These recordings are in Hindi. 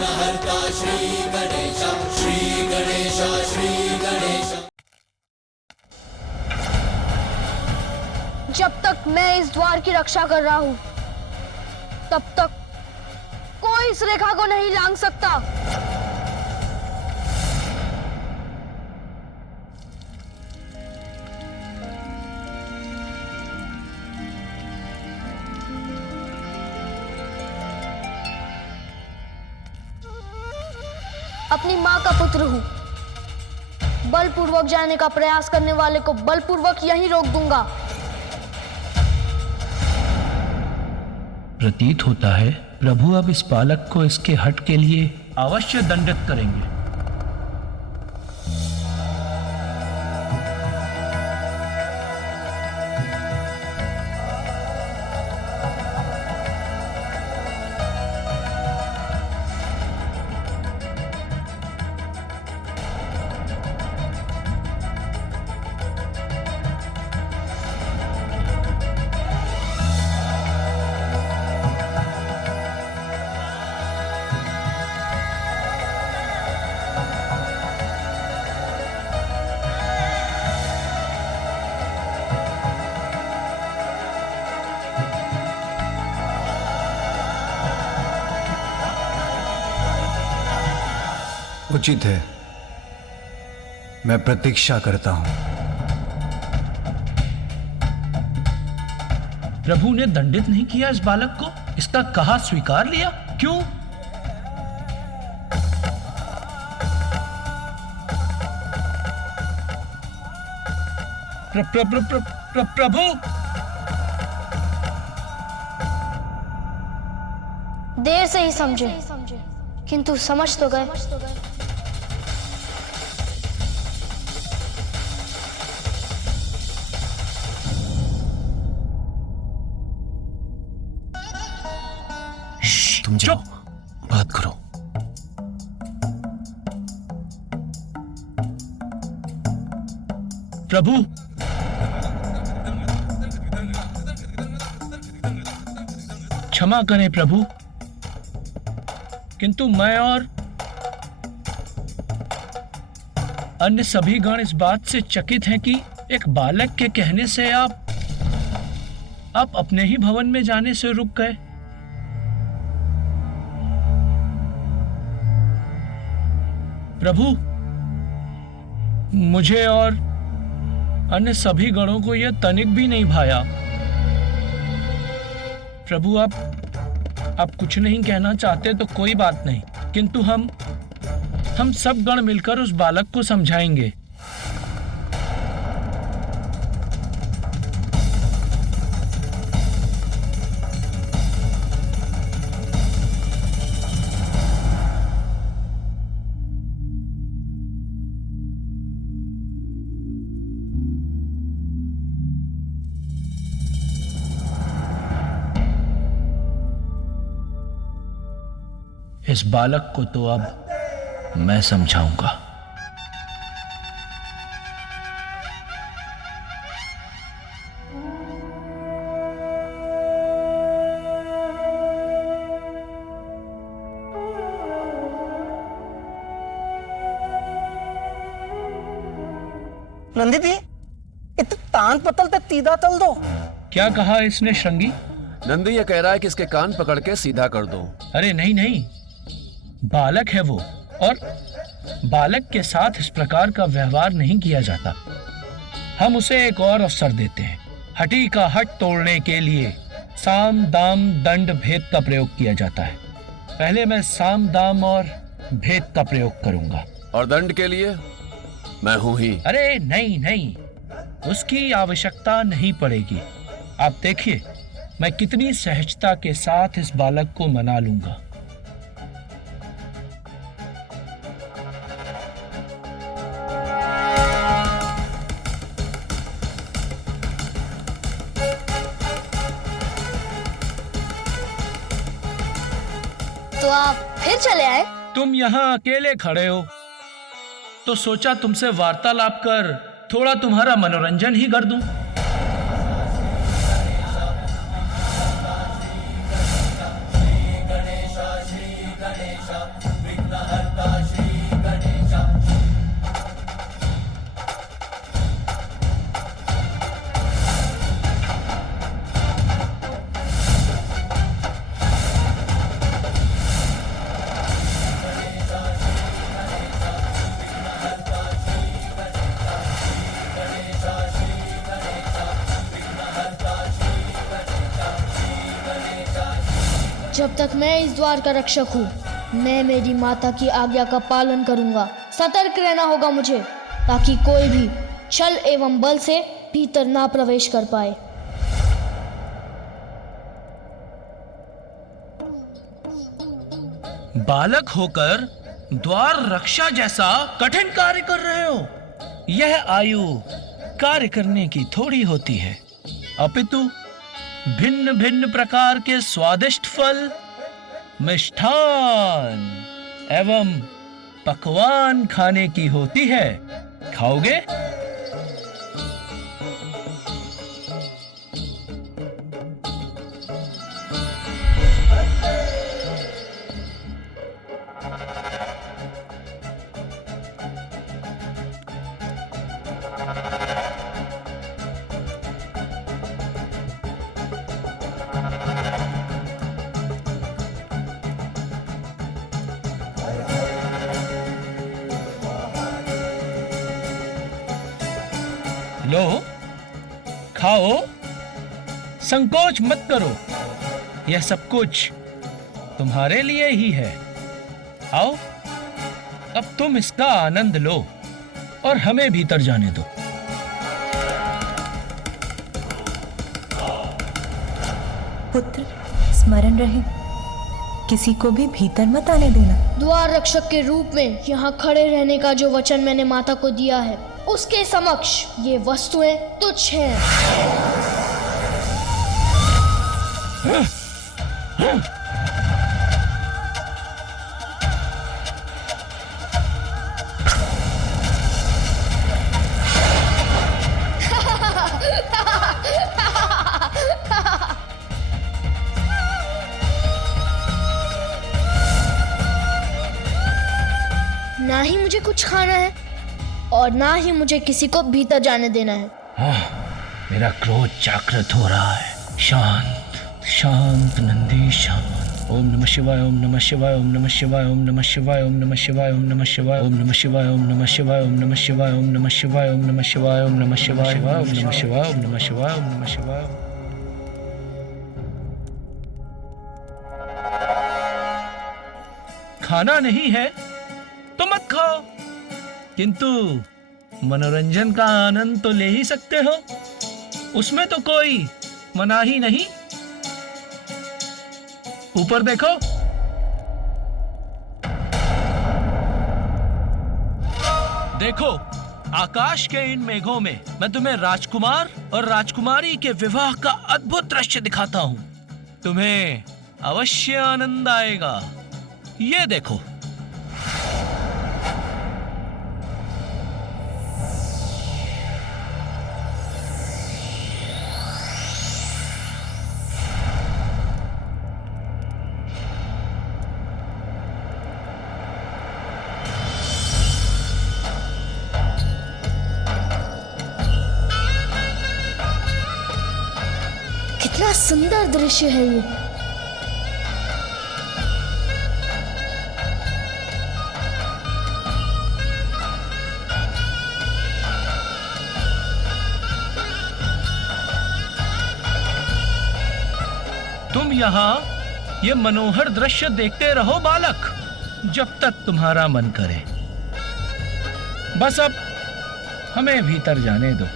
विघ्नहर्ता श्री गणेश, श्री गणेश, श्री गणेश। जब तक मैं इस द्वार की रक्षा कर रहा हूं, तब तक कोई इस रेखा को नहीं लांघ सकता। अपनी मां का पुत्र हूं, बलपूर्वक जाने का प्रयास करने वाले को बलपूर्वक यहीं रोक दूंगा। प्रतीत होता है प्रभु अब इस बालक को इसके हठ के लिए अवश्य दंडित करेंगे। उचित है, मैं प्रतीक्षा करता हूं। प्रभु ने दंडित नहीं किया इस बालक को, इसका कहा स्वीकार लिया, क्यों? प्रभु देर से ही समझे, किंतु समझ तो गए। तुम जाओ, बात करो। प्रभु, क्षमा करें प्रभु, किंतु मैं और अन्य सभी गण इस बात से चकित हैं कि एक बालक के कहने से आप अपने ही भवन में जाने से रुक गए। प्रभु, मुझे और अन्य सभी गणों को यह तनिक भी नहीं भाया। प्रभु, आप कुछ नहीं कहना चाहते तो कोई बात नहीं, किंतु हम सब गण मिलकर उस बालक को समझाएंगे। इस बालक को तो अब मैं समझाऊंगा। नंदी दी, इत तान पतल ते तीदा तल दो। क्या कहा इसने श्रृंगी? नंदी ये कह रहा है कि इसके कान पकड़ के सीधा कर दो। अरे नहीं नहीं, बालक है वो, और बालक के साथ इस प्रकार का व्यवहार नहीं किया जाता। हम उसे एक और अवसर देते हैं। हठी का हट तोड़ने के लिए साम दाम दंड भेद का प्रयोग किया जाता है। पहले मैं साम दाम और भेद का प्रयोग करूंगा। और दंड के लिए मैं हूं ही। अरे नहीं नहीं, उसकी आवश्यकता नहीं पड़ेगी। आप देखिए मैं कितनी सहजता के साथ इस बालक को मना लूंगा। तो आप फिर चले आए? तुम यहाँ अकेले खड़े हो तो सोचा तुमसे वार्तालाप कर थोड़ा तुम्हारा मनोरंजन ही कर दूं। श्री गणेश, श्री गणेश। जब तक मैं इस द्वार का रक्षक हूँ, मैं मेरी माता की आज्ञा का पालन करूंगा। सतर्क रहना होगा मुझे, ताकि कोई भी छल एवं बल से भीतर ना प्रवेश कर पाए। बालक होकर द्वार रक्षा जैसा कठिन कार्य कर रहे हो। यह आयु कार्य करने की थोड़ी होती है, अपितु भिन्न भिन्न प्रकार के स्वादिष्ट फल, मिष्ठान एवं पकवान खाने की होती है। खाओगे? लो, खाओ, संकोच मत करो। यह सब कुछ तुम्हारे लिए ही है। आओ, अब तुम इसका आनंद लो और हमें भीतर जाने दो। पुत्र, स्मरण रहे, किसी को भी भीतर मत आने देना। द्वार रक्षक के रूप में यहाँ खड़े रहने का जो वचन मैंने माता को दिया है, उसके समक्ष ये वस्तुएं तुच्छ हैं। ना ही मुझे कुछ खाना है और ना ही मुझे किसी को भीतर जाने देना है। मेरा क्रोध जागृत हो रहा है। शांत शांत नंदी शांत। ओम नमः शिवाय, ओम नमः शिवाय, ओम नमः शिवाय, ओम नमः शिवाय, ओम नमः शिवाय, ओम नमः शिवाय, ओम नमः शिवाय, ओम नमः शिवाय, ओम नमः शिवाय, ओम नमः शिवाय, ओम नमः शिवाय, ओम नमः शिवाय, ओम नमः शिवाय, ओम नमः शिवाय, ओम नमः शिवाय। खाना नहीं है तो मत खाओ, किंतु मनोरंजन का आनंद तो ले ही सकते हो। उसमें तो कोई मनाही नहीं। ऊपर देखो, देखो आकाश के इन मेघों में मैं तुम्हें राजकुमार और राजकुमारी के विवाह का अद्भुत दृश्य दिखाता हूं। तुम्हें अवश्य आनंद आएगा। ये देखो। कितना सुंदर दृश्य है ये। तुम यहाँ ये मनोहर दृश्य देखते रहो बालक, जब तक तुम्हारा मन करे। बस अब हमें भीतर जाने दो।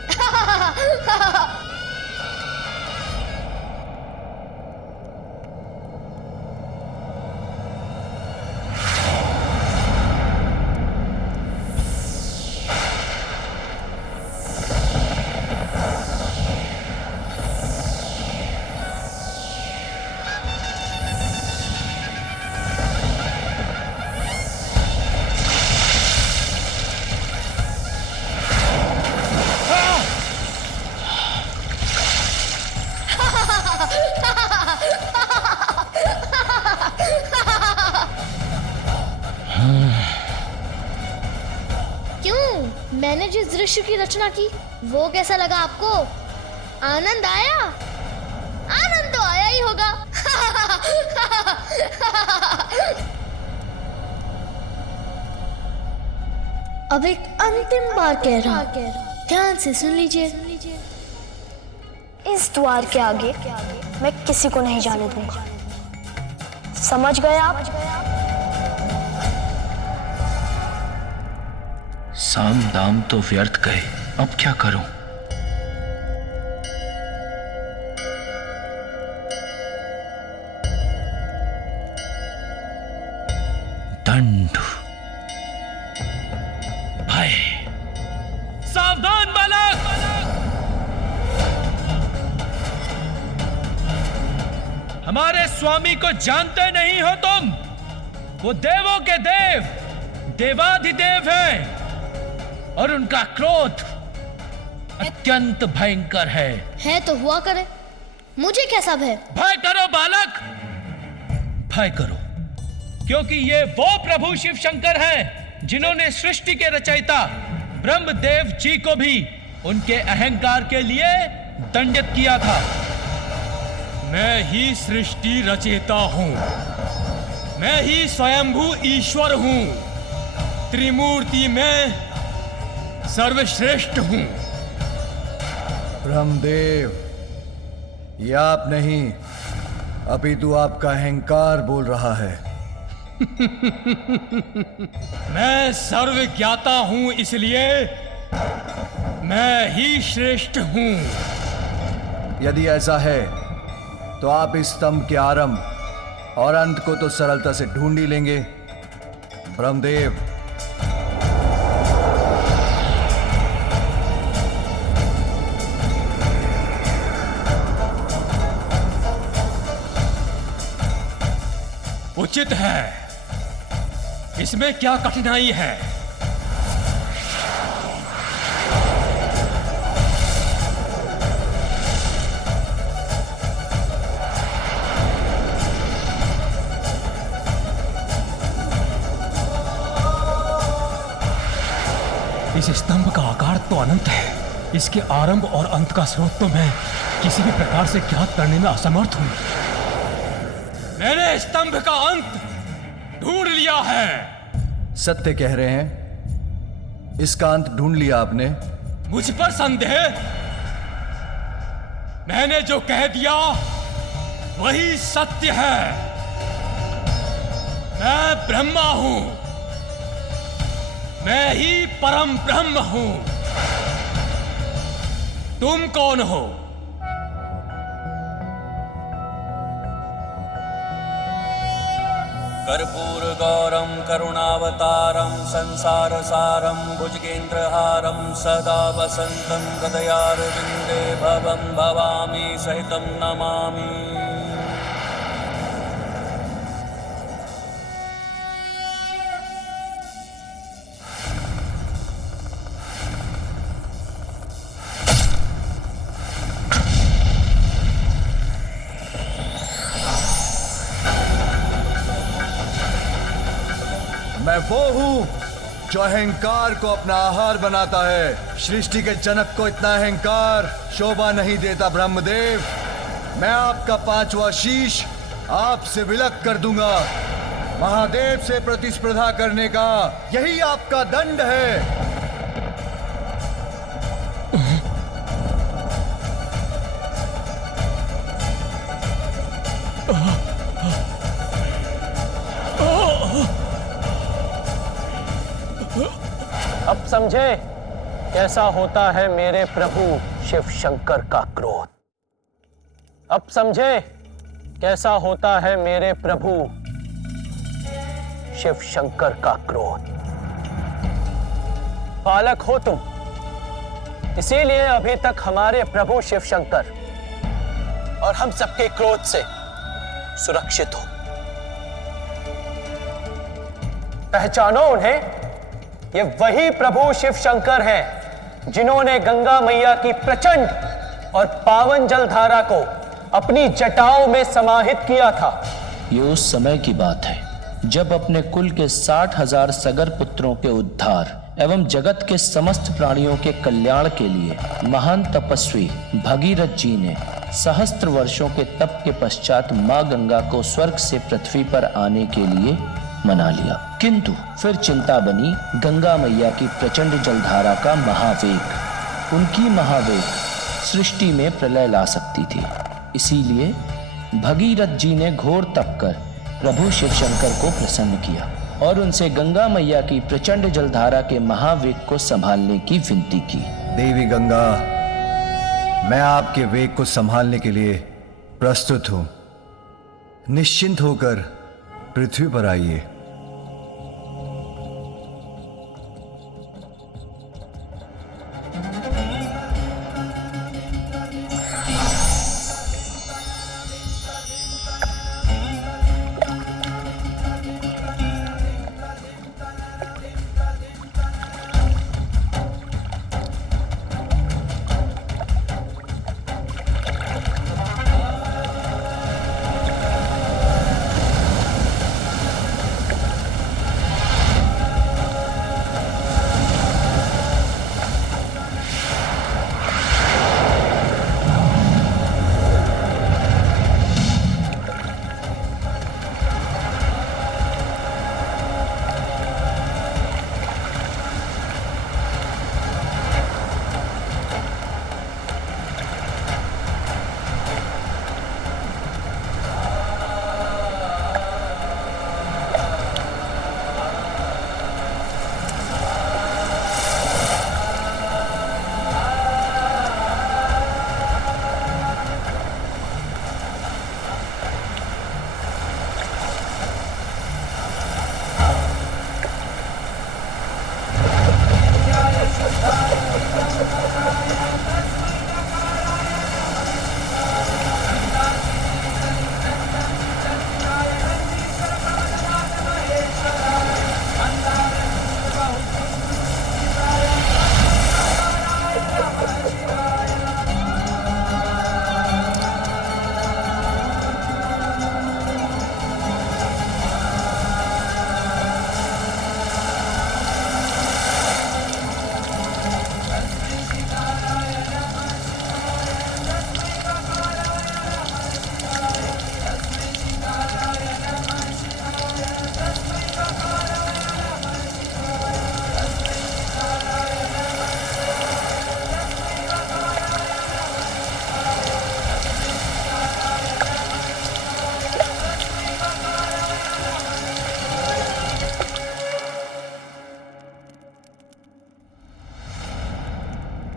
क्यों? मैंने जिस दृश्य की रचना की वो कैसा लगा आपको? आनंद आया? आनंद तो आया ही होगा। अब एक अंतिम बार कह रहा हूं, ध्यान से सुन लीजिए। इस द्वार के आगे मैं किसी को नहीं जाने दूंगा। समझ गए आप? साम दाम तो व्यर्थ गए, अब क्या करूं? दंड, भय। सावधान बालक! हमारे स्वामी को जानते नहीं हो तुम? वो देवों के देव, देवाधिदेव हैं और उनका क्रोध अत्यंत भयंकर है तो हुआ करे, मुझे कैसा भय? भय करो बालक, भय करो, क्योंकि ये वो प्रभु शिव शंकर हैं जिन्होंने सृष्टि के रचयिता ब्रह्मदेव जी को भी उनके अहंकार के लिए दंडित किया था। मैं ही सृष्टि रचयिता हूं, मैं ही स्वयंभू ईश्वर हूं, त्रिमूर्ति में सर्वश्रेष्ठ हूं। ब्रह्मदेव, ये आप नहीं, अपितु आपका अहंकार बोल रहा है। मैं सर्वज्ञाता हूं, इसलिए मैं ही श्रेष्ठ हूं। यदि ऐसा है तो आप इस स्तंभ के आरंभ और अंत को तो सरलता से ढूंढ ही लेंगे। ब्रह्मदेव, उचित है, इसमें क्या कठिनाई है? इस स्तंभ का आकार तो अनंत है, इसके आरंभ और अंत का स्रोत तो मैं किसी भी प्रकार से ज्ञात करने में असमर्थ हूं। मैंने स्तंभ का अंत ढूंढ लिया है। सत्य कह रहे हैं? इसका अंत ढूंढ लिया आपने? मुझ पर संदेह? मैंने जो कह दिया वही सत्य है। मैं ब्रह्मा हूं, मैं ही परम ब्रह्म हूं। तुम कौन हो? कर्पूरगौरं करुणावतारं संसारसारं भुजगेन्द्रहारं सदा वसन्तं हृदयारविन्दे भवं भवामि सहितं नमामि। मैं वो हूं जो अहंकार को अपना आहार बनाता है। सृष्टि के जनक को इतना अहंकार शोभा नहीं देता। ब्रह्मदेव, मैं आपका पांचवा शीश आपसे विलक कर दूंगा। महादेव से प्रतिस्पर्धा करने का यही आपका दंड है। अब समझे कैसा होता है मेरे प्रभु शिव शंकर का क्रोध। अब समझे कैसा होता है मेरे प्रभु शिव शंकर का क्रोध। बालक हो तुम, इसीलिए अभी तक हमारे प्रभु शिव शंकर और हम सबके क्रोध से सुरक्षित हो। पहचानो उन्हें, ये वही प्रभु शिव शंकर हैं जिन्होंने गंगा मैया की प्रचंड और पावन जलधारा को अपनी जटाओं में समाहित किया था। ये उस समय की बात है जब अपने कुल के 60,000 सगर पुत्रों के उद्धार एवं जगत के समस्त प्राणियों के कल्याण के लिए महान तपस्वी भगीरथ जी ने सहस्त्र वर्षों के तप के पश्चात मां गंगा को स्वर्ग से पृथ्वी पर आने के लिए मना लिया। किंतु फिर चिंता बनी गंगा मैया की प्रचंड जलधारा का महावेग। उनकी महावेग सृष्टि में प्रलय ला सकती थी। इसीलिए भगीरथ जी ने घोर तप कर प्रभु शिव शंकर को प्रसन्न किया और उनसे गंगा मैया की प्रचंड जलधारा के महावेग को संभालने की विनती की। देवी गंगा, मैं आपके वेग को संभालने के लिए प्रस्तुत हूं। निश्चिंत होकर पृथ्वी पर आइए।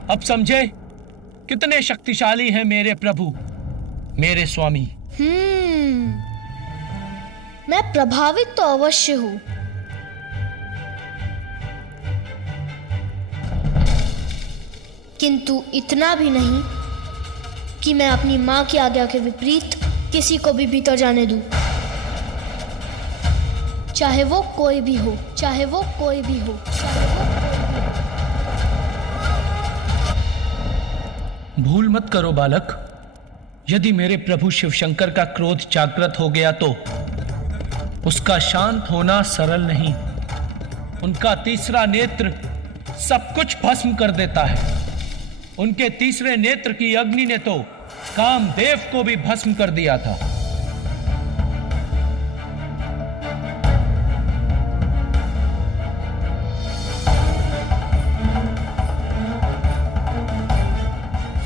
अब समझे कितने शक्तिशाली हैं मेरे प्रभु, मेरे स्वामी। मैं प्रभावित तो अवश्य हूं, किंतु इतना भी नहीं कि मैं अपनी मां की आज्ञा के विपरीत किसी को भी भीतर जाने दूं, चाहे वो कोई भी हो, चाहे वो कोई भी हो, भूल मत करो बालक। यदि मेरे प्रभु शिव शंकर का क्रोध जागृत हो गया तो उसका शांत होना सरल नहीं। उनका तीसरा नेत्र सब कुछ भस्म कर देता है। उनके तीसरे नेत्र की अग्नि ने तो कामदेव को भी भस्म कर दिया था।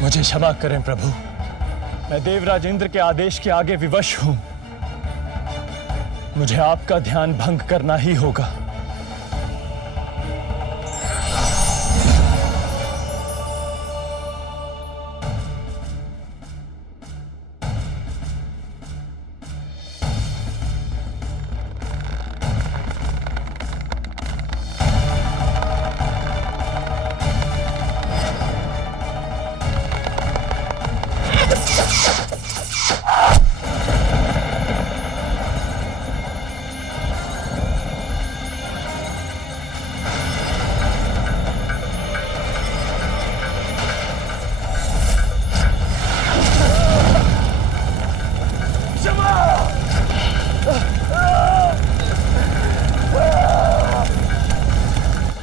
मुझे क्षमा करें प्रभु, मैं देवराज इंद्र के आदेश के आगे विवश हूं। मुझे आपका ध्यान भंग करना ही होगा।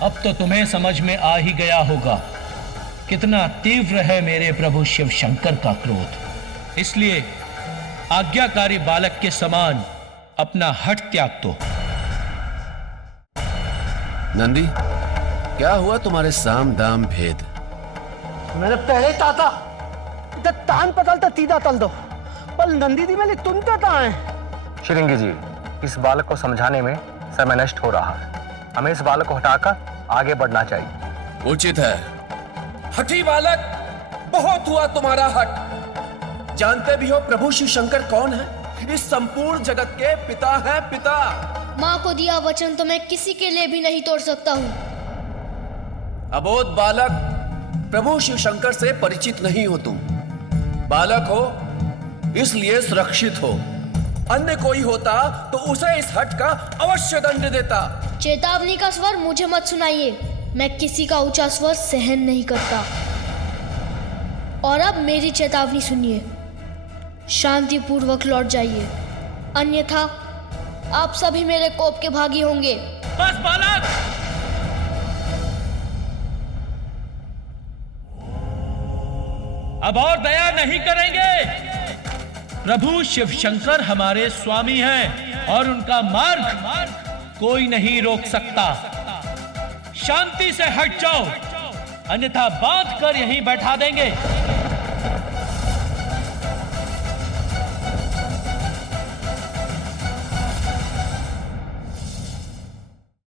अब तो तुम्हें समझ में आ ही गया होगा कितना तीव्र है मेरे प्रभु शिव शंकर का क्रोध। इसलिए आज्ञाकारी बालक के समान अपना हठ त्याग दो। नंदी, क्या हुआ तुम्हारे साम दाम भेद? मैंने पहले ताता तान पतल तो तीदा तल दो, पर नंदी दी मैंने तुम तो ताए। श्रृंगी जी, इस बालक को समझाने में समय नष्ट हो रहा है। हमें इस बालक को हटाकर आगे बढ़ना चाहिए। उचित है। हठी बालक, बहुत हुआ तुम्हारा हट। जानते भी हो प्रभु शिव शंकर कौन है? इस संपूर्ण जगत के पिता हैं, पिता। माँ को दिया वचन तो मैं किसी के लिए भी नहीं तोड़ सकता हूँ। अबोध बालक, प्रभु शिव शंकर से परिचित नहीं हो तुम। बालक हो इसलिए सुरक्षित हो। अन्य कोई होता तो उसे इस हट का अवश्य दंड देता। चेतावनी का स्वर मुझे मत सुनाइए, मैं किसी का ऊंचा स्वर सहन नहीं करता। और अब मेरी चेतावनी सुनिए, शांतिपूर्वक लौट जाइए, अन्यथा आप सभी मेरे कोप के भागी होंगे। बस बालक, अब और दया नहीं करेंगे। प्रभु शिव शंकर हमारे स्वामी हैं और उनका मार्ग कोई नहीं रोक सकता। शांति से हट जाओ, अन्यथा बांध कर यहीं बैठा देंगे।